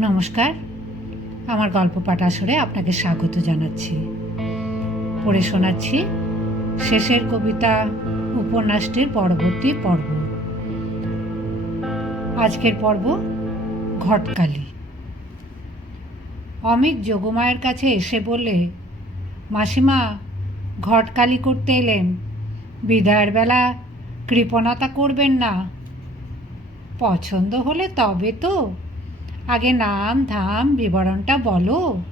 নমস্কার। আমার গল্প পাঠ আসরে আপনাকে স্বাগত জানাচ্ছি। পড়ে শোনাচ্ছি শেষের কবিতা উপন্যাসটির পরবর্তী পর্ব। আজকের পর্ব ঘটকালি। অমিত যোগমায়ের কাছে এসে বলে মাসিমা, ঘটকালি করতে এলেন। বিদায়ের বেলা কৃপণতা করবেন না। পছন্দ হলে তবে তো। আগে নাম, ধাম, বিবরণটা বলো।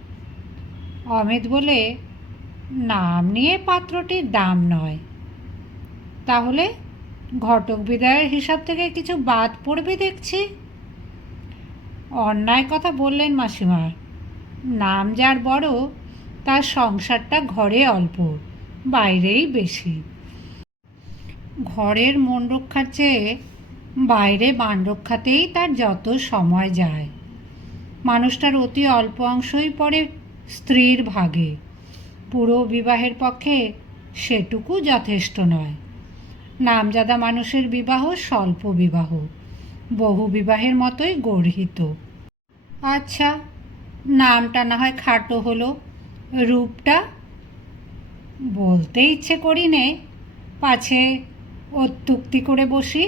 অমিত বলে, নাম নিয়ে পাত্রটির দাম নয়। তাহলে ঘটক বিদায়ের হিসাব থেকে কিছু বাদ পড়বে দেখছি। অন্যায় কথা বললেন মাসিমা। নাম যার বড়, তার সংসারটা ঘরে অল্প, বাইরেই বেশি। ঘরের মন রক্ষার চেয়ে বাইরে বান রক্ষাতেই তার যত সময় যায়। মানুষটার অতি অল্প অংশই পড়ে স্ত্রীর ভাগে। পুরো বিবাহের পক্ষে সেটুকু যথেষ্ট নয়। নামজাদা মানুষের বিবাহ স্বল্প বিবাহ, বহু বিবাহের মতোই গর্হিত। আচ্ছা নামটা না হয় খাটো হলো, রূপটা বলতে ইচ্ছে করি নে পাছে অত্যুক্তি করে বসি।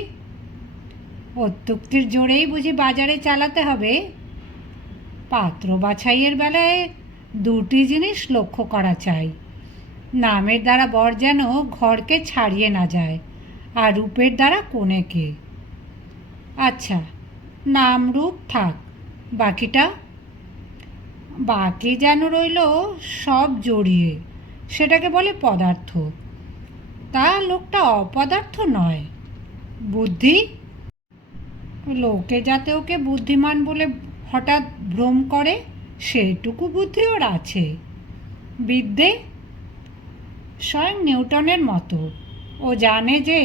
অত্যুক্তির জোরেই বুঝি বাজারে চালাতে হবে। পাত্র বাছাইয়ের বেলায় দুটি জিনিস লক্ষ্য করা চাই। নামের দ্বারা বর যেন ঘরকে ছাড়িয়ে না যায় আর রূপের দ্বারা কনেকে আচ্ছা নাম রূপ থাক, বাকিটা? বাকি যেন রইল সব জড়িয়ে, সেটাকে বলে পদার্থ। তা লোকটা অপদার্থ নয়। বুদ্ধি? লোকে যাতে ওকে বুদ্ধিমান বলে হঠাৎ ভ্রম করে, সেইটুকু বুদ্ধি ওর আছে। বিদ্যে স্বয়ং নিউটনের মতো। ও জানে যে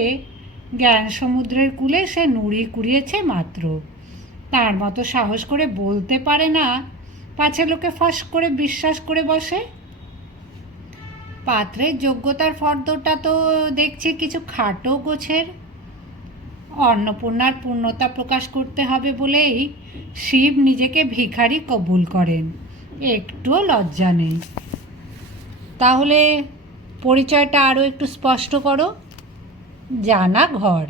জ্ঞান সমুদ্রের কূলে সে নুড়ি কুড়িয়েছে মাত্র। তার মতো সাহস করে বলতে পারে না, পাছে লোকে ফস করে বিশ্বাস করে বসে। পাত্রের যোগ্যতার ফর্দটা তো দেখছি কিছু খাটো গোছের। অন্নপূর্ণার পূর্ণতা প্রকাশ করতে হবে বলেই শিব নিজেকে ভিখারি কবুল করেন। একটুও লজ্জা নেই। তাহলে পরিচয়টা আরও একটু স্পষ্ট করো। জানা ঘর।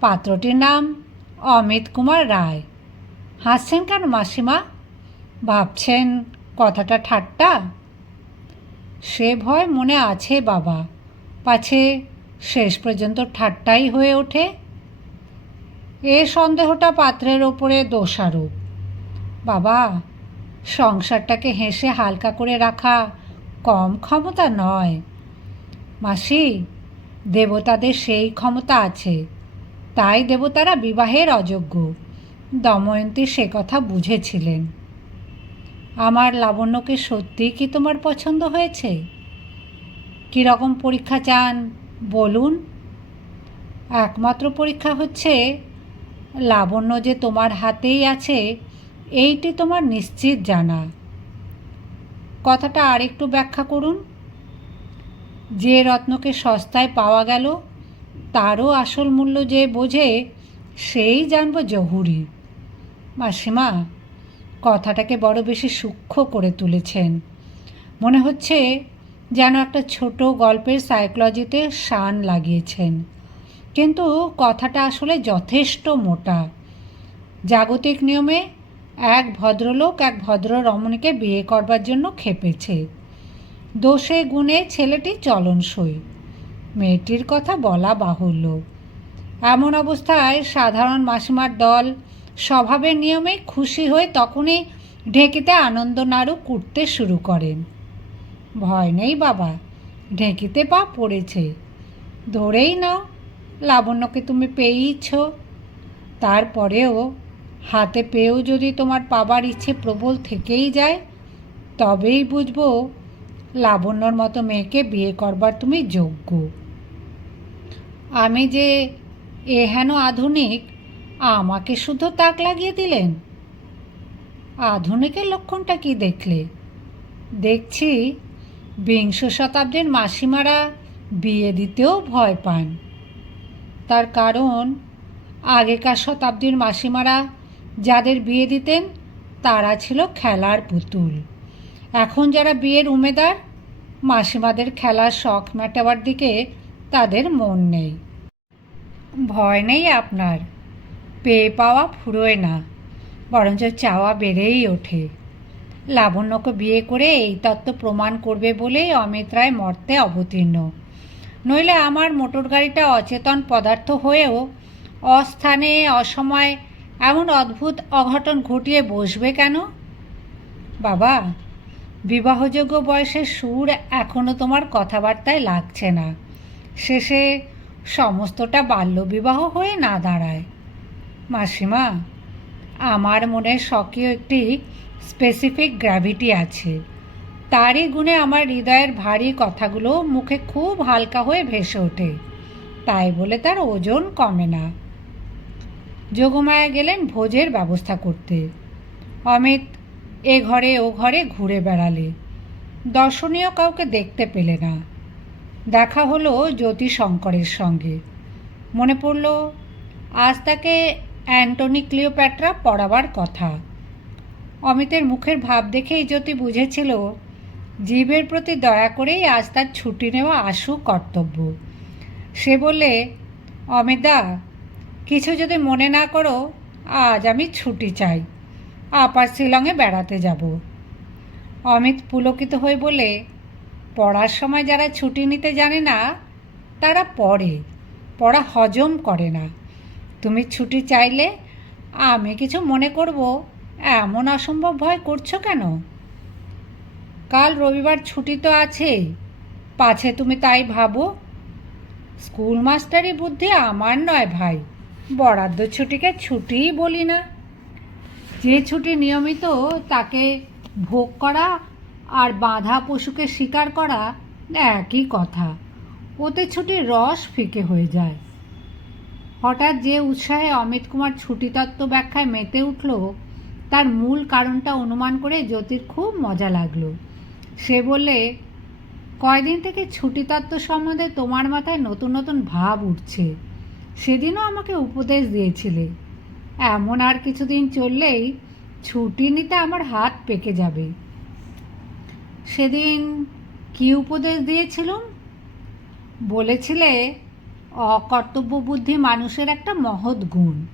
পাত্রটির নাম অমিত কুমার রায়। হাসছেন কেন মাসিমা? ভাবছেন কথাটা ঠাট্টা? সে ভয় মনে আছে বাবা। পাছে শেষ পর্যন্ত ঠাট্টাই হয়ে ওঠে। এ সন্দেহটা পাত্রের ওপরে দোষারোপ। বাবা, সংসারটাকে হেসে হালকা করে রাখা কম ক্ষমতা নয়। মাসি, দেবতাদের সেই ক্ষমতা আছে। তাই দেবতারা বিবাহের অযোগ্য। দময়ন্তী সে কথা বুঝেছিলেন। আমার লাবণ্যকে সত্যি কি তোমার পছন্দ হয়েছে? কীরকম পরীক্ষা চান, বলুন? একমাত্র পরীক্ষা হচ্ছে লাবণ্য যে তোমার হাতেই আছে, এইটি তোমার নিশ্চিত জানা। কথাটা আরেকটু ব্যাখ্যা করুন। যে রত্নকে সস্তায় পাওয়া গেল, তারও আসল মূল্য যে বোঝে, সেই জানব জহুরি। মাসিমা, কথাটাকে বড় বেশি সূক্ষ্ম করে তুলেছেন। মনে হচ্ছে যেন একটা ছোট গল্পের সাইকোলজিতে শান লাগিয়েছেন। কিন্তু কথাটা আসলে যথেষ্ট মোটা। জাগতিক নিয়মে এক ভদ্রলোক এক ভদ্র রমণীকে বিয়ে করবার জন্য খেপেছে। দোষে গুণে ছেলেটি চলনসই। মেয়েটির কথা বলা বাহুল্য। এমন অবস্থায় সাধারণ মাসিমার দল স্বভাবের নিয়মে খুশি হয়ে তখনই ঢেঁকিতে আনন্দ নাড়ু কুটতে শুরু করেন। ভয় নেই বাবা, ঢেঁকিতে পা পড়েছে। ধরেই নাও লাবণ্যকে তুমি পেয়েইছ। তারপরেও হাতে পেয়েও যদি তোমার পাবার ইচ্ছে প্রবল থেকেই যায়, তবেই বুঝব লাবণ্যর মতো মেয়েকে বিয়ে করবার তুমি যোগ্য। আমি যে এহেন আধুনিক, আমাকে শুধু তাক লাগিয়ে দিলেন। আধুনিকের লক্ষণটা কি দেখলে? দেখছি বিংশ শতাব্দীর মাসিমারা বিয়ে দিতেও ভয় পান। তার কারণ, আগেকার শতাব্দীর মাসিমারা যাদের বিয়ে দিতেন, তারা ছিল খেলার পুতুল। এখন যারা বিয়ের উমেদার, মাসিমাদের খেলার শখ মেটাবার দিকে তাদের মন নেই। ভয় নেই আপনার, পেয়ে পাওয়া ফুরোয় না, বরঞ্চ চাওয়া বেড়েই ওঠে। লাবণ্যকে বিয়ে করে এই তত্ত্ব প্রমাণ করবে বলেই অমিত রায় মর্তে অবতীর্ণ। নইলে আমার মোটর গাড়িটা অচেতন পদার্থ হয়েও অস্থানে, অসময়ে এমন অদ্ভুত অঘটন ঘটিয়ে বসবে কেন? বাবা, বিবাহযোগ্য বয়সের সুর এখনও তোমার কথাবার্তায় লাগছে না। শেষে সমস্তটা বাল্যবিবাহ হয়ে না দাঁড়ায়। মাসিমা, আমার মনে স্বকীয় একটি স্পেসিফিক গ্র্যাভিটি আছে। তারই গুণে আমার হৃদয়ের ভারী কথাগুলো মুখে খুব হালকা হয়ে ভেসে ওঠে। তাই বলে তার ওজন কমে না। যোগমায়া গেলেন ভোজের ব্যবস্থা করতে। অমিত এ ঘরে ও ঘরে ঘুরে বেড়ালে। দর্শনীয় কাউকে দেখতে পেলে না। দেখা হলো জ্যোতি শঙ্করের সঙ্গে। মনে পড়ল, আজ তাকে অ্যান্টনি ক্লিওপ্যাট্রা পড়াবার কথা। অমিতের মুখের ভাব দেখেই জ্যোতি বুঝেছিল জীবের প্রতি দয়া করেই আজ তার ছুটি নেওয়া আশু কর্তব্য। সে বলে অমিতদা কিছু যদি মনে না করো, আজ আমি ছুটি চাই। আপার শিলংয়ে বেড়াতে যাব। অমিত পুলকিত হয়ে বলে পড়ার সময় যারা ছুটি নিতে জানে না, তারা পড়ে। পড়া হজম করে না। তুমি ছুটি চাইলে আমি কিছু মনে করব। এমন অসম্ভব ভয় করছ কেন? কাল রবিবার ছুটি তো আছেই পাছে তুমি তাই ভাবো? স্কুল মাস্টারি বুদ্ধি আমার নয় ভাই। বরাদ্দ ছুটিকে ছুটিই বলি না। যে ছুটি নিয়মিত তাকে ভোগ করা আর বাঁধা পশুকে শিকার করা একই কথা। ওতে ছুটির রস ফিকে হয়ে যায়। হঠাৎ যে উৎসাহে অমিত কুমার ছুটি তত্ত্ব ব্যাখ্যায় মেতে উঠল, তার মূল কারণটা অনুমান করে জ্যোতির খুব মজা লাগল। সে বললে, কয়দিন থেকে ছুটি তত্ত্ব সম্বন্ধে তোমার মাথায় নতুন নতুন ভাব উঠছে। সেদিনও আমাকে উপদেশ দিয়েছিলে। এমন আর কিছুদিন চললেই ছুটি নিতে আমার হাত পেকে যাবে। সেদিন কি উপদেশ দিয়েছিলুম? বলেছিলে, অকর্তব্য বুদ্ধি মানুষের একটা মহৎ গুণ।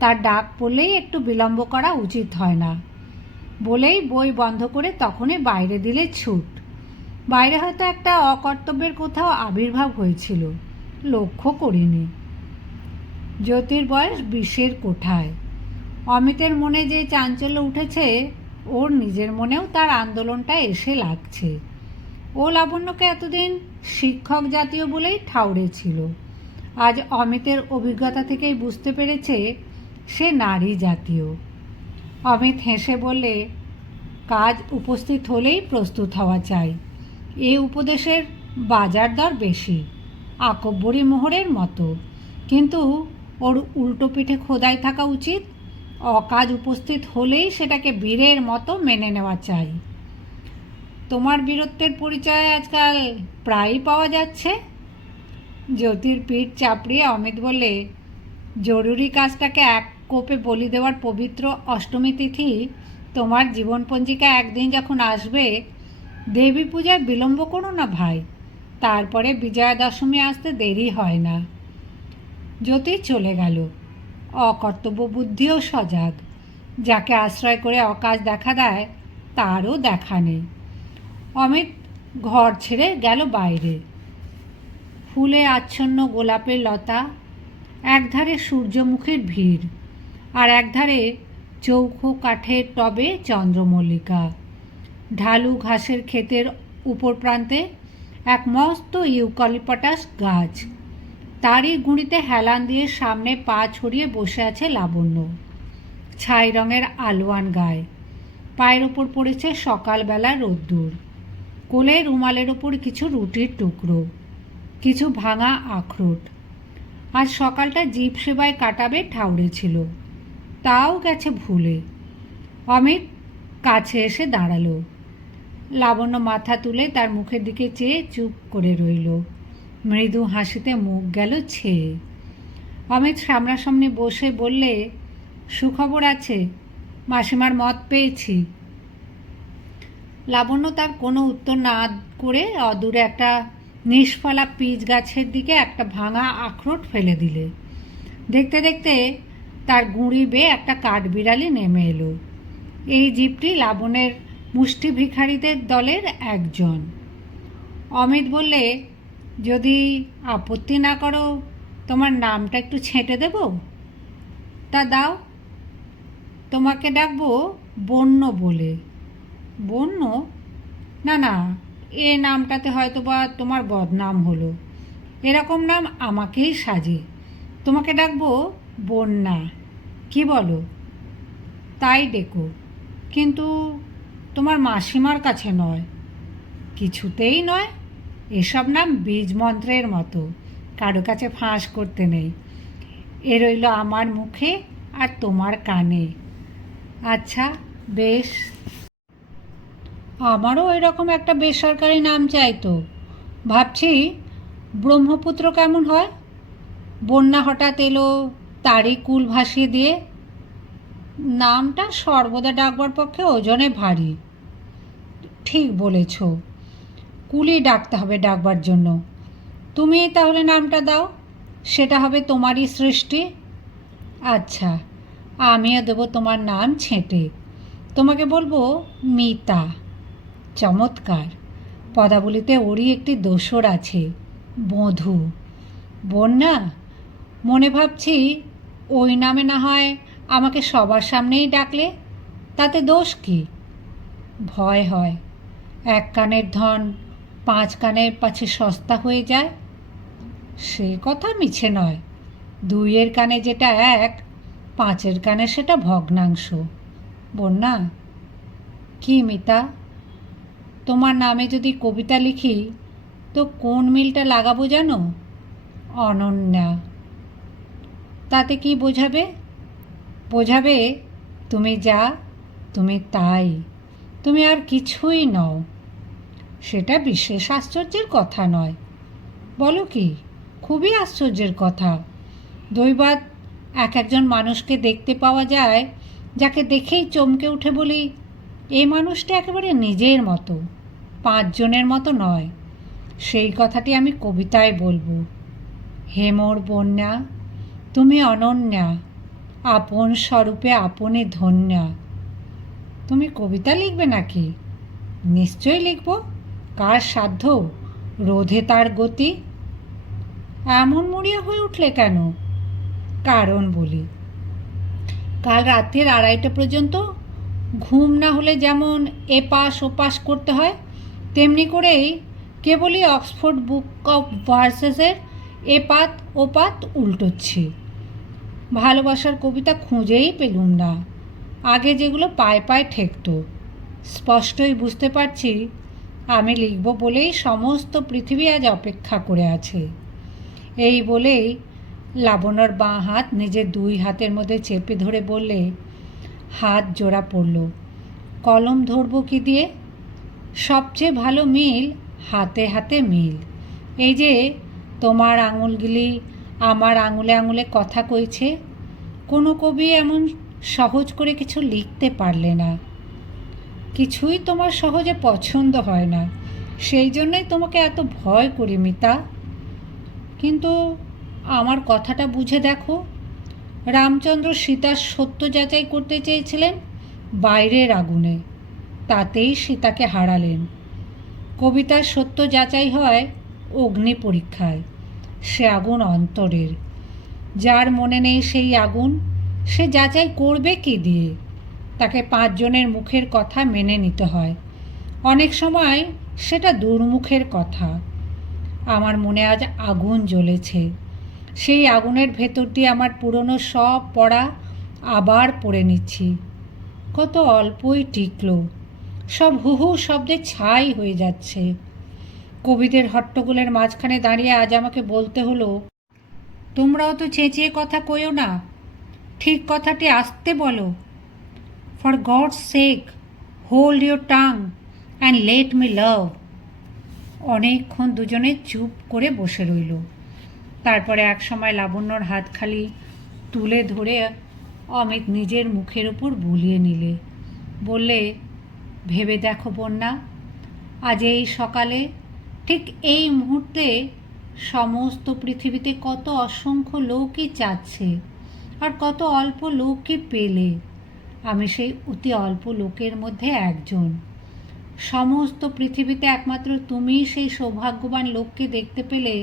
তার ডাক পড়লেই একটু বিলম্ব করা উচিত হয় না। বলেই বই বন্ধ করে তখনই বাইরে দিলে ছুট। বাইরে হয়তো একটা অকর্তব্যের কোথাও আবির্ভাব হয়েছিল, লক্ষ্য করিনি। জ্যোতির বয়স বিশের কোঠায়। অমিতের মনে যে চাঞ্চল্য উঠেছে, ওর নিজের মনেও তার আন্দোলনটা এসে লাগছে। ও লাবণ্যকে এতদিন শিক্ষক জাতীয় বলেই ঠাউরে ছিল। আজ অমিতের অভিজ্ঞতা থেকেই বুঝতে পেরেছে, সে নারী জাতীয়। অমিত হেসে বললে, কাজ উপস্থিত হলেই প্রস্তুত হওয়া চাই। এ উপদেশের বাজার দর বেশি, আকব্বরী মোহরের মতো। কিন্তু ওর উল্টো পিঠে খোদাই থাকা উচিত, অকাজ উপস্থিত হলেই সেটাকে বীরের মতো মেনে নেওয়া চাই। তোমার বীরত্বের পরিচয় আজকাল প্রায়ই পাওয়া যাচ্ছে। জ্যোতির পিঠ চাপড়িয়ে অমিত বলে জরুরি কাজটাকে এক কোপে বলি দেওয়ার পবিত্র অষ্টমী তিথি তোমার জীবনপঞ্জিকা একদিন যখন আসবে, দেবী পূজায় বিলম্ব করো না ভাই। তারপরে বিজয়া দশমী আসতে দেরি হয় না। জ্যোতি চলে গেল। অকর্তব্য বুদ্ধিও সজাগ। যাকে আশ্রয় করে অকাজ দেখা দেয়, তারও দেখা নেই। অমিত ঘর ছেড়ে গেল বাইরে। ফুলে আচ্ছন্ন গোলাপের লতা, একধারে সূর্যমুখীর ভিড়। আর একধারে চৌখো কাঠের টবে চন্দ্রমল্লিকা। ঢালু ঘাসের ক্ষেতের উপর প্রান্তে এক মস্ত ইউকলিপটাস গাছ। তারই গুঁড়িতে হেলান দিয়ে সামনে পা ছড়িয়ে বসে আছে লাবণ্য। ছাই রঙের আলোয়ান গায়ে। পায়ের ওপর পড়েছে সকালবেলা রোদ্দুর। কোলে রুমালের ওপর কিছু রুটির টুকরো, কিছু ভাঙা আখরোট। আজ সকালটা জীব সেবায় কাটাবে ঠাউরে ছিল। তাও গেছে ভুলে। অমিত কাছে এসে দাঁড়াল। লাবণ্য মাথা তুলে তার মুখের দিকে চেয়ে চুপ করে রইল। মৃদু হাসিতে মুখ গেল ছেয়ে। অমিত সামনাসামনি বসে বললে, সুখবর আছে, মাসিমার মত পেয়েছি। লাবণ্য তার কোনো উত্তর না করে অদূরে একটা নিষ্ফলা পিচ গাছের দিকে একটা ভাঙা আখরোট ফেলে দিলে। দেখতে দেখতে তার গুঁড়ি বেয়ে একটা কাঠবিড়ালি নেমে এলো। এই জীবটি লাবণের মুষ্টি ভিখারিদের দলের একজন। অমিত বললে, যদি আপত্তি না করো, তোমার নামটা একটু ছেঁটে দেব? তা দাও, তোমাকে ডাকবো বন্য বলে। বন্য? না না, এ নামটাতে হয়তো বা তোমার বদনাম হলো। এরকম নাম আমাকেই সাজে। তোমাকে ডাকবো বন্যা। কি বলো? তাই ডেকো। কিন্তু তোমার মাসিমার কাছে নয়। কিছুতেই নয়। এসব নাম বীজ মন্ত্রের মতো। কারও কাছে ফাঁস করতে নেই। এ রইল আমার মুখে আর তোমার কানে। আচ্ছা বেশ। আমারও এরকম একটা বেসরকারি নাম চাই তো। ভাবছি ব্রহ্মপুত্র কেমন হয়? বন্যা হঠাৎ এলো তারই কুল ভাসিয়ে দিয়ে নামটা সর্বদা ডাকবার পক্ষে ওজনে ভারী। ঠিক বলেছ। কুলি ডাকতে হবে ডাকবার জন্য। তুমি তাহলে নামটা দাও। সেটা হবে তোমারই সৃষ্টি। আচ্ছা আমিও দেবো তোমার নাম ছেঁটে। তোমাকে বলব মিতা। চমৎকার। পদাবলিতে ওরই একটি দোসর আছে, বধূ। বন্যা? মনে ভাবছি ওই নামে না হয় আমাকে সবার সামনেই ডাকলে, তাতে দোষ কি? ভয় হয়। এক কানের ধন পাঁচ কানের পাছে সস্তা হয়ে যায়। সে কথা মিছে নয়। দুইয়ের কানে যেটা এক, পাঁচের কানে সেটা ভগ্নাংশ। বন্যা, কি মিতা? তোমার নামে যদি কবিতা লিখি, তো কোন মিলটা লাগাবো জানো? অনন্যা। তাতে কি বোঝাবে? বোঝাবে, তুমি যা, তুমি তাই। তুমি আর কিছুই নও। সেটা বিশেষ আশ্চর্যের কথা নয়। বলো কি, খুবই আশ্চর্যের কথা। দৈবাত এক একজন মানুষকে দেখতে পাওয়া যায়, যাকে দেখেই চমকে উঠে বলি, এই মানুষটা একেবারে নিজের মতো, পাঁচজনের মতো নয়। সেই কথাটি আমি কবিতায় বলব। হেমর বন্যা তুমি অনন্যা, আপন স্বরূপে আপনে ধন্যা। তুমি কবিতা লিখবে নাকি? নিশ্চয়ই লিখব। কার সাধ্য? রোধে তার গতি? এমন মরিয়া হয়ে উঠলে কেন? কারণ বলি। কাল রাতের আড়াইটা পর্যন্ত ঘুম না হলে যেমন এপাশ ওপাশ করতে হয়, তেমনি করেই কেবলই অক্সফোর্ড বুক অফ ভার্সেসের এপাত ওপাত উল্টোচ্ছি। ভালোবাসার কবিতা খুঁজেই পেলুম না। আগে যেগুলো পায়ে পায়ে ঠেকতো। স্পষ্টই বুঝতে পারছি, আমি লিখব বলেই সমস্ত পৃথিবী আজ অপেক্ষা করে আছে। এই বলেই লাবণ্যর বাঁ হাত নিজের দুই হাতের মধ্যে চেপে ধরে বললে, হাত জোড়া পড়ল, কলম ধরবো কি দিয়ে? সবচেয়ে ভালো মিল হাতে হাতে মিল। এই যে তোমার আঙুলগুলি আমার আঙুলে আঙুলে কথা কইছে। কোনো কবি এমন সহজ করে কিছু লিখতে পারলে না। কিছুই তোমার সহজে পছন্দ হয় না। সেই জন্যই তোমাকে এত ভয় করি, মিতা। কিন্তু আমার কথাটা বুঝে দেখো। রামচন্দ্র সীতার সত্য যাচাই করতে চেয়েছিলেন বাইরের আগুনে। তাতেই সীতাকে হারালেন। কবিতার সত্য যাচাই হয় অগ্নি পরীক্ষায়। সে আগুন অন্তরের। যার মনে নেই সেই আগুন, সে যাচাই করবে কি দিয়ে? তাকে পাঁচজনের মুখের কথা মেনে নিতে হয়। অনেক সময় সেটা দুর্মুখের কথা। আমার মনে আজ আগুন জ্বলেছে। সেই আগুনের ভেতর দিয়ে আমার পুরনো সব পড়া আবার পড়ে নিচ্ছি। কত অল্পই টিকলো। সব হুহু শব্দে ছাই হয়ে যাচ্ছে। কবিদের হট্টগোলের মাঝখানে দাঁড়িয়ে আজ আমাকে বলতে হলো, তোমরাও তো চেঁচিয়ে কথা কইও না। ঠিক কথাটি আসতে বলো। For God sake hold your tongue and let me love অনেকক্ষণ দুজনে চুপ করে বসে রইল। তারপরে এক সময় লাবণ্যর হাত খালি তুলে ধরে অমিত নিজের মুখের ওপর বুলিয়ে নিলে। বললে, ভেবে দেখো বন্যা, আজ এই সকালে ঠিক এই মুহূর্তে সমস্ত পৃথিবীতে কত অসংখ্য লোকই চাচ্ছে আর কত অল্প লোকই পেলে। আমি সেই অতি অল্প লোকের মধ্যে একজন। সমস্ত পৃথিবীতে একমাত্র তুমিই সেই সৌভাগ্যবান লোককে দেখতে পেলে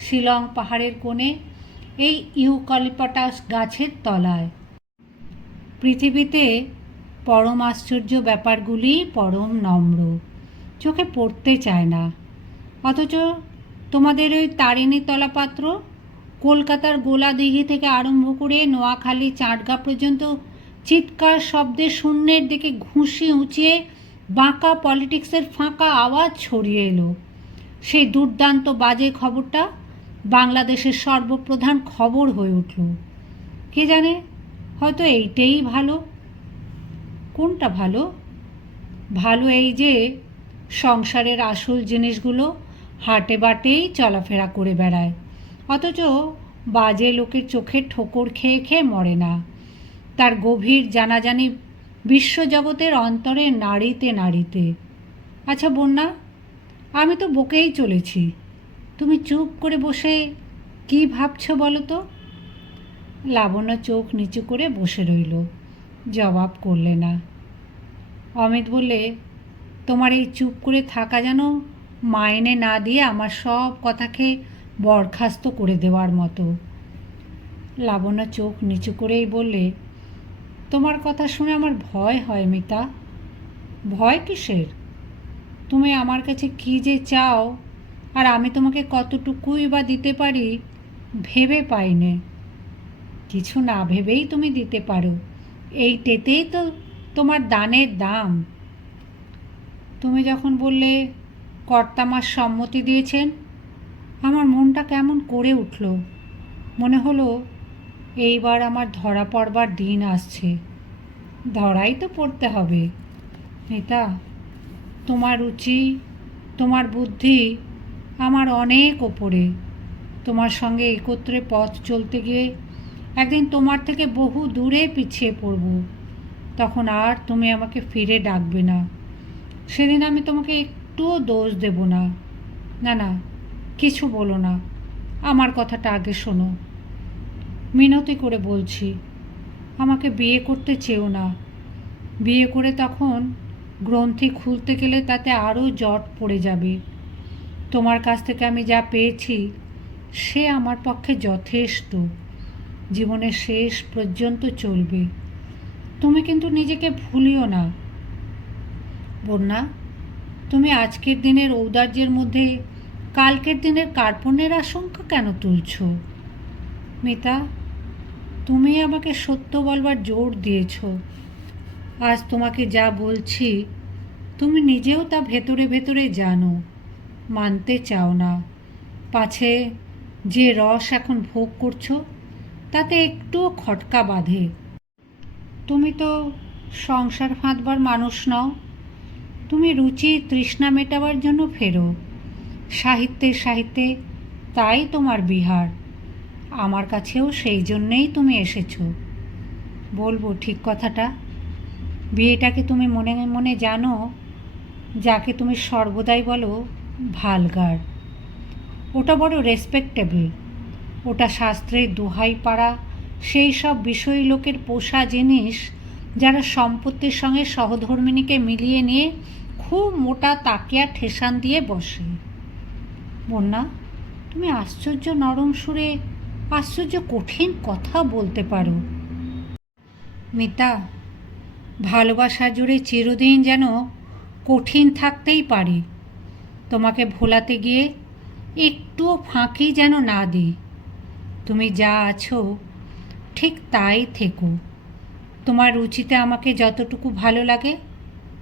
শিলং পাহাড়ের কোণে, এই ইউকলিপটাস গাছের তলায়। পৃথিবীতে পরম আশ্চর্য ব্যাপারগুলি পরম নম্র। চোখে পড়তে চায় না। অথচ তোমাদের ওই তারিণী তলাপাত্র কলকাতার গোলা দিঘি থেকে আরম্ভ করে নোয়াখালী, চাটগা পর্যন্ত চিৎকার শব্দে শূন্যের দিকে ঘুষি উঁচিয়ে বাঁকা পলিটিক্সের ফাঁকা আওয়াজ ছড়িয়ে এলো। সেই দুর্দান্ত বাজে খবরটা বাংলাদেশের সর্বপ্রধান খবর হয়ে উঠল। কে জানে হয়তো এইটাই ভালো। কোনটা ভালো? ভালো এই যে সংসারের আসল জিনিসগুলো হাটে বাটেই চলাফেরা করে বেড়ায়। অথচ বাজে লোকের চোখে ঠোকর খেয়ে খেয়ে মরে না। তার গভীর জানাজানি বিশ্বজগতের অন্তরে নাড়িতে নাড়িতে। আচ্ছা বন্যা, আমি তো বকেই চলেছি। তুমি চুপ করে বসে কি ভাবছ বলো তো? লাবণ্য চোখ নিচু করে বসে রইল, জবাব করলে না। অমিত বললে, তোমার এই চুপ করে থাকা যেন মাইনে না দিয়ে আমার সব কথাকে বরখাস্ত করে দেওয়ার মতো। লাবণ্য চোখ নিচু করেই বললে, তোমার কথা শুনে আমার ভয় হয় মিতা। ভয় কিসের? তুমি আমার কাছে কী যে চাও, আর আমি তোমাকে কতটুকুই বা দিতে পারি ভেবে পাইনে। কিছু না ভেবেই তুমি দিতে পারো। এই টেতেই তো তোমার দানের দাম। তুমি যখন বললে কর্তামার সম্মতি দিয়েছেন। আমার মনটা কেমন করে উঠল। মনে হলো, এইবার আমার ধরা পড়বার দিন আসছে। ধরাই তো পড়তে হবে। নেতা, তোমার রুচি, তোমার বুদ্ধি আমার অনেক ওপরে। তোমার সঙ্গে একত্রে পথ চলতে গিয়ে একদিন তোমার থেকে বহু দূরে পিছিয়ে পড়ব। তখন আর তুমি আমাকে ফিরে ডাকবে না। সেদিন আমি তোমাকে একটুও দোষ দেব না। না না, কিছু বলো না। আমার কথাটা আগে শোনো। মিনতি করে বলছি, আমাকে বিয়ে করতে চেও না। বিয়ে করে তখন গ্রন্থি খুলতে গেলে তাতে আরও জট পড়ে যাবে। তোমার কাছ থেকে আমি যা পেয়েছি, সে আমার পক্ষে যথেষ্ট। জীবনের শেষ পর্যন্ত চলবে। তুমি কিন্তু নিজেকে ভুলিও না। বন্যা তুমি আজকের দিনের ঔদার্যের মধ্যে কালকের দিনের কার্পণ্যের আশঙ্কা কেন তুলছ? মিতা, তুমি আমাকে সত্য বলবার জোর দিয়েছ। আজ তোমাকে যা বলছি, তুমি নিজেও তা ভেতরে ভেতরে জানো, মানতে চাও না। পাছে যে রস এখন ভোগ করছ, তাতে একটুও খটকা বাঁধে। তুমি তো সংসার ফাঁদবার মানুষ নও। তুমি রুচি তৃষ্ণা মেটাবার জন্য ফেরো। সাহিত্যে সাহিত্যে তাই তোমার বিহার। আমার কাছেও সেই জন্যেই তুমি এসেছ। বলব ঠিক কথাটা, বিয়েটাকে তুমি মনে মনে জানো, যাকে তুমি সর্বদাই বলো ভালগার। ওটা বড় রেসপেক্টেবল ওটা শাস্ত্রের দোহাই পাড়া সেই সব বিষয়ী লোকের পোষা জিনিস যারা সম্পত্তির সঙ্গে সহধর্মিনীকে মিলিয়ে নিয়ে খুব মোটা তাকিয়া ঠেসান দিয়ে বসে। বন্যা, তুমি আশ্চর্য নরম সুরে আশ্চর্য কঠিন কথা বলতে পারো। মিতা, ভালোবাসা জুড়ে চিরদিন যেন কঠিন থাকতেই পারে। তোমাকে ভোলাতে গিয়ে একটুও ফাঁকি যেন না দিই। তুমি যা আছো ঠিক তাই থেকো। তোমার রুচিতে আমাকে যতটুকু ভালো লাগে,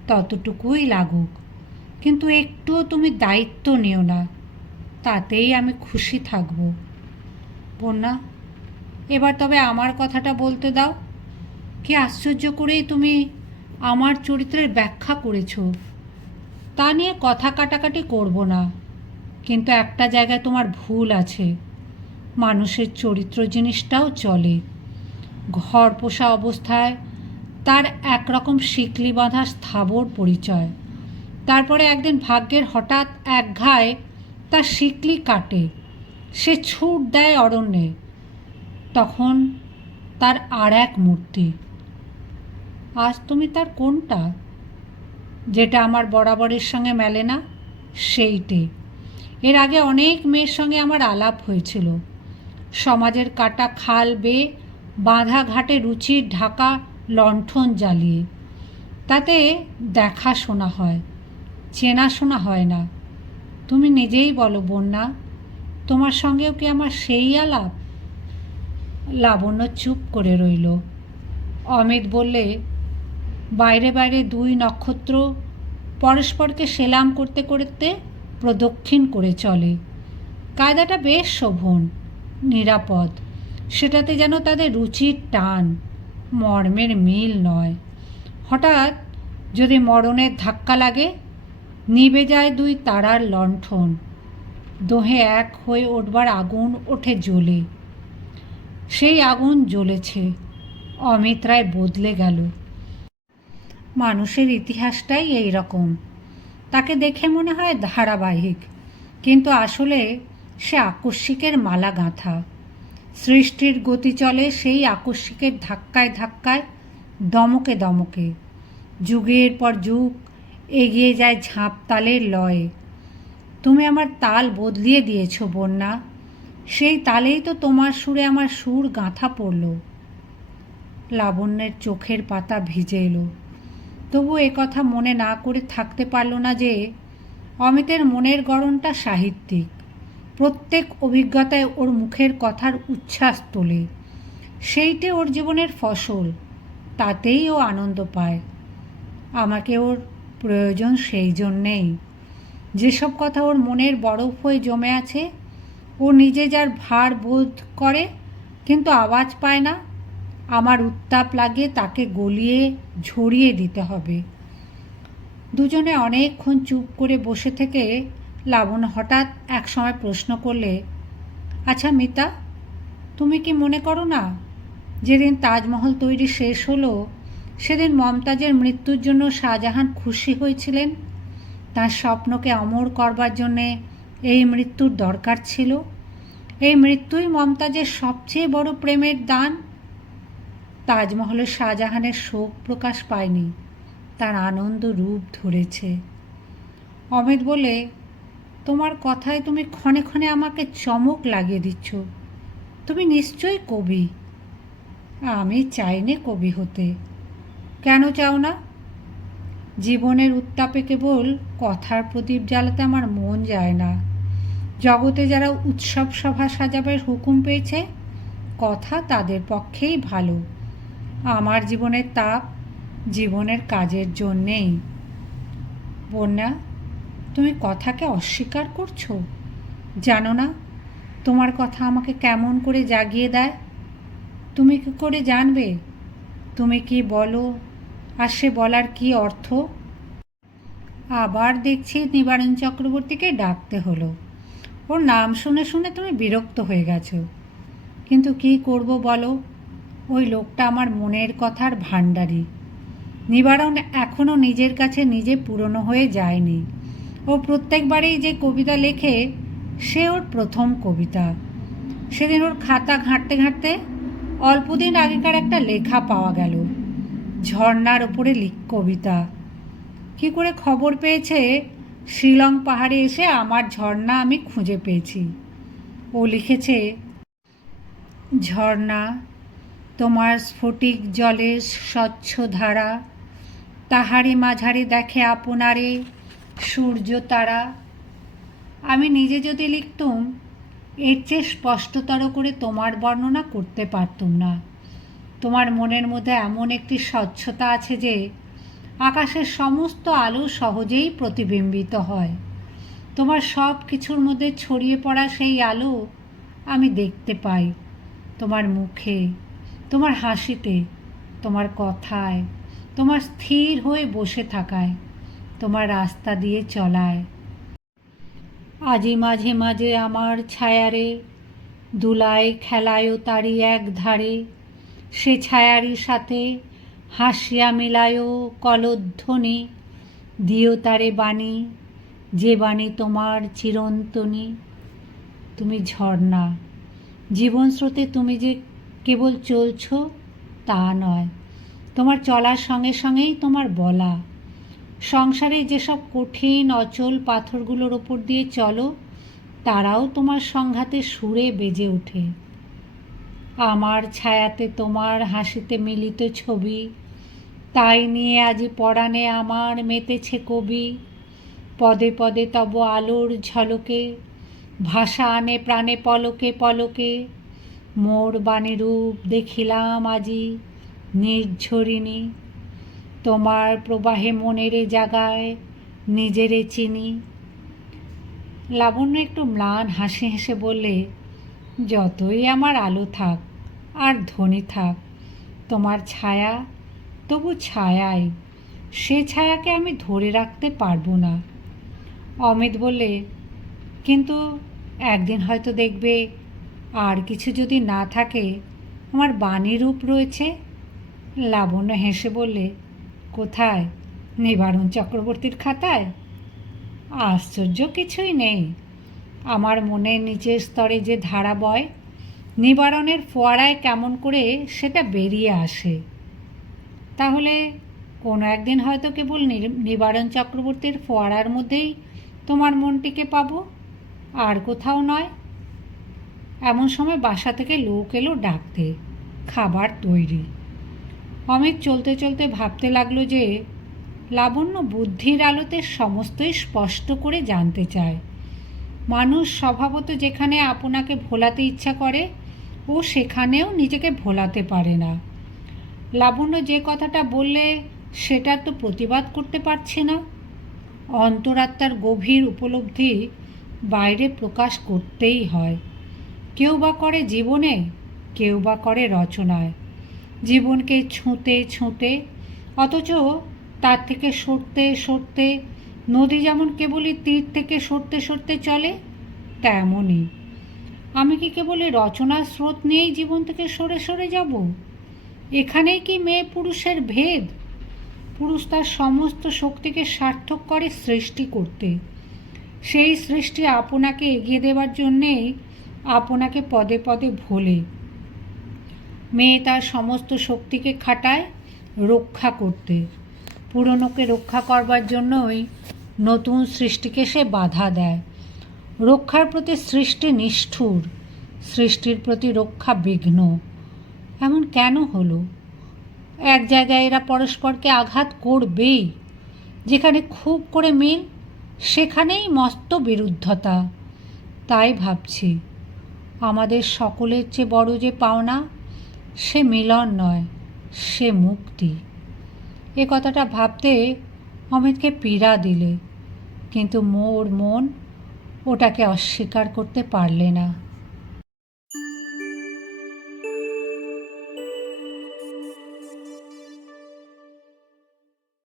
ততটুকুই লাগুক। কিন্তু একটুও তুমি দায়িত্ব নিও না, তাতেই আমি খুশি থাকব। বন্যা, এবার তবে আমার কথাটা বলতে দাও। কি আশ্চর্য করেই তুমি আমার চরিত্রের ব্যাখ্যা করেছ। তা নিয়ে কথা কাটাকাটি করব না, কিন্তু একটা জায়গায় তোমার ভুল আছে। মানুষের চরিত্র জিনিসটাও চলে। ঘর পোষা অবস্থায় তার একরকম শিকলি বাঁধা স্থাবর পরিচয়। তারপরে একদিন ভাগ্যের হঠাৎ এক ঘায়ে তার শিকলি কাটে। সে ছুট দেয় অরণ্যে। তখন তার আর এক মূর্তি। আজ তুমি তার কোনটা? যেটা আমার বরাবরের সঙ্গে মেলে না, সেইটে। এর আগে অনেক মেয়ের সঙ্গে আমার আলাপ হয়েছিল। সমাজের কাটা খাল বেয়ে বাঁধা ঘাটে রুচির ঢাকা লণ্ঠন জ্বালিয়ে। তাতে দেখা শোনা হয়, চেনাশোনা হয় না। তুমি নিজেই বলো, বন্যা, তোমার সঙ্গেও কি আমার সেই আলাপ? লাবণ্য চুপ করে রইল। অমিত বললে, বাইরে বাইরে দুই নক্ষত্র পরস্পরকে সেলাম করতে করতে প্রদক্ষিণ করে চলে। কায়দাটা বেশ শোভন, নিরাপদ। সেটাতে যেন তাদের রুচির টান, মর্মের মিল নয়। হঠাৎ যদি মরণের ধাক্কা লাগে নিবে যায় দুই তারার লণ্ঠন। দোহে এক হয়ে ওঠবার আগুন ওঠে জ্বলে। সেই আগুন জ্বলেছে অমিত রায় বদলে গেল। মানুষের ইতিহাসটাই এই রকম তাকে দেখে মনে হয় ধারাবাহিক, কিন্তু আসলে সে আকস্মিকের মালা গাঁথা সৃষ্টির গতি চলে সেই আকস্মিকের ধাক্কায় ধাক্কায়, দমকে দমকে। যুগের পর যুগ, এগিয়ে যায় ঝাঁপ তালের লয়ে। তুমি আমার তাল বদলিয়ে দিয়েছ, বন্যা। সেই তালেই তো তোমার সুরে আমার সুর গাঁথা পড়ল। লাবণ্যের চোখের পাতা ভিজে এলো। তবু এ কথা মনে না করে থাকতে পারল না যে, অমিতের মনের গড়নটা সাহিত্যিক। প্রত্যেক অভিজ্ঞতায় ওর মুখের কথার উচ্ছ্বাস তোলে। সেইটে ওর জীবনের ফসল, তাতেই ও আনন্দ পায়। আমাকে ওর প্রয়োজন সেই জন্যেই। যেসব কথা ওর মনের বরফ হয়ে জমে আছে, ও নিজে যার ভার বোধ করে, কিন্তু আওয়াজ পায় না। আমার উত্তাপ লাগে তাকে গলিয়ে ঝরিয়ে দিতে হবে। দুজনে অনেকক্ষণ চুপ করে বসে থেকে লাবণ হঠাৎ এক সময় প্রশ্ন করলে আচ্ছা মিতা, তুমি কি মনে করো না যেদিন তাজমহল তৈরি শেষ হলো, সেদিন মমতাজের মৃত্যুর জন্য শাহজাহান খুশি হয়েছিলেন? তার স্বপ্নকে অমর করবার জন্যে এই মৃত্যুর দরকার ছিল। এই মৃত্যুই মমতাজের সবচেয়ে বড় প্রেমের দান। তাজমহলে শাহজাহানের শোক প্রকাশ পায়নি, তার আনন্দ রূপ ধরেছে। অমিত বলে তোমার কথায় তুমি ক্ষণে ক্ষণে আমাকে চমক লাগিয়ে দিচ্ছ। তুমি নিশ্চয়ই কবি। আমি চাইনি কবি হতে। কেন চাও না? জীবনের উত্তাপে কেবল কথার প্রদীপ জ্বালাতে আমার মন যায় না। জগতে যারা উৎসব সভা সাজাবার হুকুম পেয়েছে, কথা তাদের পক্ষেই ভালো। আমার জীবনের তাপ জীবনের কাজের জন্যেই। বন্যা তুমি কথাকে অস্বীকার করছ? জানো না, তোমার কথা আমাকে কেমন করে জাগিয়ে দেয়? তুমি কি করে জানবে? তুমি কি বলো? আর সে বলার কি অর্থ? আবার দেখছি নিবারণ চক্রবর্তীকে ডাকতে হলো। ওর নাম শুনে শুনে তুমি বিরক্ত হয়ে গেছো। কিন্তু কি করব বলো? ওই লোকটা আমার মনের কথার ভাণ্ডারী। নিবারণ এখনও নিজের কাছে নিজে পুরনো হয়ে যায়নি। ও প্রত্যেকবারেই যে কবিতা লেখে, সে ওর প্রথম কবিতা। সেদিন ওর খাতা ঘাঁটতে ঘাঁটতে অল্পদিন আগেকার একটা লেখা পাওয়া গেল ঝর্নার ওপরে লিখ কবিতা। কি করে খবর পেয়েছে? শিলং পাহাড়ে এসে আমার ঝর্ণা আমি খুঁজে পেয়েছি। ও লিখেছে, ঝর্ণা, তোমার স্ফটিক জলের স্বচ্ছ ধারা তাহারি মাঝারে দেখে আপনারে সূর্য, তারা। আমি নিজে যদি লিখতুম, এর চেয়ে স্পষ্টতর করে তোমার বর্ণনা করতে পারতুম না। তোমার মনের মধ্যে এমন একটি স্বচ্ছতা আছে যে, আকাশের সমস্ত আলো সহজেই প্রতিবিম্বিত হয়। তোমার সব কিছুর মধ্যে ছড়িয়ে পড়া সেই আলো আমি দেখতে পাই। তোমার মুখে, তোমার হাসিতে, তোমার কথায়, তোমার স্থির হয়ে বসে থাকায়। তোমার রাস্তা দিয়ে চলায়। আজি মাঝে মাঝে আমার ছায়ারে, দুলায় খেলায়ও তারই এক ধারে, সে ছায়ারই সাথে হাসিয়া মিলায় কলধ্বনি দিও তারে বাণী, যে বাণী তোমার চিরন্তনী। তুমি ঝর্ণা, জীবন স্রোতে তুমি যে কেবল চলছ তা নয়, তোমার চলার সঙ্গে সঙ্গেই তোমার বলা। সংসারে যেসব কঠিন, অচল পাথরগুলোর ওপর দিয়ে চলো, তারাও তোমার সংঘাতে সুরে বেজে ওঠে। আমার ছায়াতে তোমার হাসিতে মিলিত ছবি, তাই নিয়ে আজি পরাণে আমার মেতেছে কবি। পদে পদে তব আলোর ঝলকে, ভাষা আনে প্রাণে পলকে পলকে, মোর বাণী রূপ দেখিলাম আজি নির্ঝরিণী। তোমার প্রবাহে মনেরে জাগায় নিজেরে চিনি। লাবণ্য একটু ম্লান হাসি হেসে বললে, যতই আমার আলো থাক আর ধ্বনি থাক, তোমার ছায়া, তবু ছায়াই। সে ছায়াকে আমি ধরে রাখতে পারব না। অমিত বললে, কিন্তু একদিন হয়তো দেখবে, আর কিছু যদি না থাকে, আমার বাণী রূপ রয়েছে? লাবণ্য হেসে বললে কোথায়? নিবারণ চক্রবর্তীর খাতায়? আশ্চর্য কিছুই নেই। আমার মনের নিচের স্তরে যে ধারা বয়, নিবারণের ফোয়ারায় কেমন করে সেটা বেরিয়ে আসে। তাহলে কোনো একদিন হয়তো কেবল নিবারণ চক্রবর্তীর ফোয়ারার মধ্যেই তোমার মনটিকে পাবো, আর কোথাও নয়। এমন সময় বাসা থেকে লোক এলো ডাকতে, খাবার তৈরি। অমিত চলতে চলতে ভাবতে লাগল যে লাবণ্য বুদ্ধির আলোতে সমস্তই স্পষ্ট করে জানতে চায়। মানুষ স্বভাবত যেখানে আপনাকে ভোলাতে ইচ্ছা করে, ও সেখানেও নিজেকে ভোলাতে পারে না। লাবণ্য যে কথাটা বললে, সেটার তো প্রতিবাদ করতে পারছে না। অন্তরাত্মার গভীর উপলব্ধি বাইরে প্রকাশ করতেই হয়। কেউ বা করে জীবনে, কেউ বা করে রচনায়। জীবনকে ছুঁতে ছুঁতে, অথচ তার থেকে সরতে সরতে, নদী যেমন কেবলই তীর থেকে সরতে সরতে চলে তেমনই আমি কি কেবল রচনার স্রোত নিয়েই জীবন থেকে সরে সরে যাব? এখানেই কি মেয়ে পুরুষের ভেদ? পুরুষ তার সমস্ত শক্তিকে সার্থক করে সৃষ্টি করতে। সেই সৃষ্টি আপনাকে এগিয়ে দেওয়ার জন্যেই আপনাকে পদে পদে ভোলে। মেয়ে তার সমস্ত শক্তিকে খাটায় রক্ষা করতে। পুরনোকে রক্ষা করবার জন্যই নতুন সৃষ্টিকে সে বাধা দেয়। রক্ষার প্রতি সৃষ্টি নিষ্ঠুর, সৃষ্টির প্রতি রক্ষা বিঘ্ন। এমন কেন হলো? এক জায়গায় এরা পরস্পরকে আঘাত করবেই। যেখানে খুব করে মিল, সেখানেই মস্ত বিরুদ্ধতা। তাই ভাবছি, আমাদের সকলের চেয়ে বড় যে পাওনা সে মিলন নয়, সে মুক্তি। এ কথাটা ভাবতে অমিতকে পীড়া দিলে, কিন্তু মোর মন ওটাকে অস্বীকার করতে পারলে না।